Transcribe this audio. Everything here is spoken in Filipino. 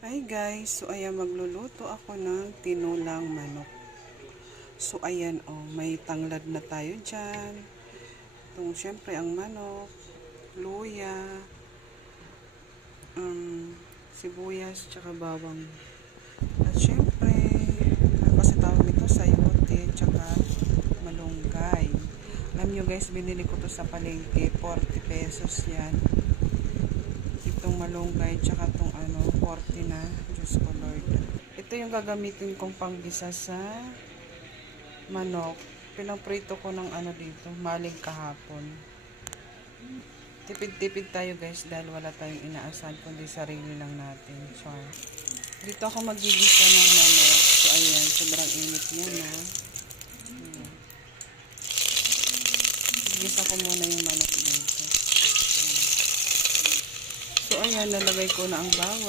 Hi guys, so ayan magluluto ako ng tinulang manok. So ayan may tanglad na tayo dyan. Itong syempre ang manok, luya, sibuyas, tsaka bawang. At syempre, ano kasi tawag nito, sayote, tsaka malunggay. Alam nyo guys, binili ko to sa palengke, 40 pesos yan. Itong malunggay, tsaka itong 40 na. Diyos ko Lord. Ito yung gagamitin kong panggisa sa manok. Pinaprito ko ng dito, maling kahapon. Tipid-tipid tayo guys dahil wala tayong inaasahan kundi sarili lang natin. So, dito ako magigisa ng manok. So, ayan, sobrang init niya na. Gigisa ko muna yung manok dito. So, ayan, nalagay ko na ang bawang.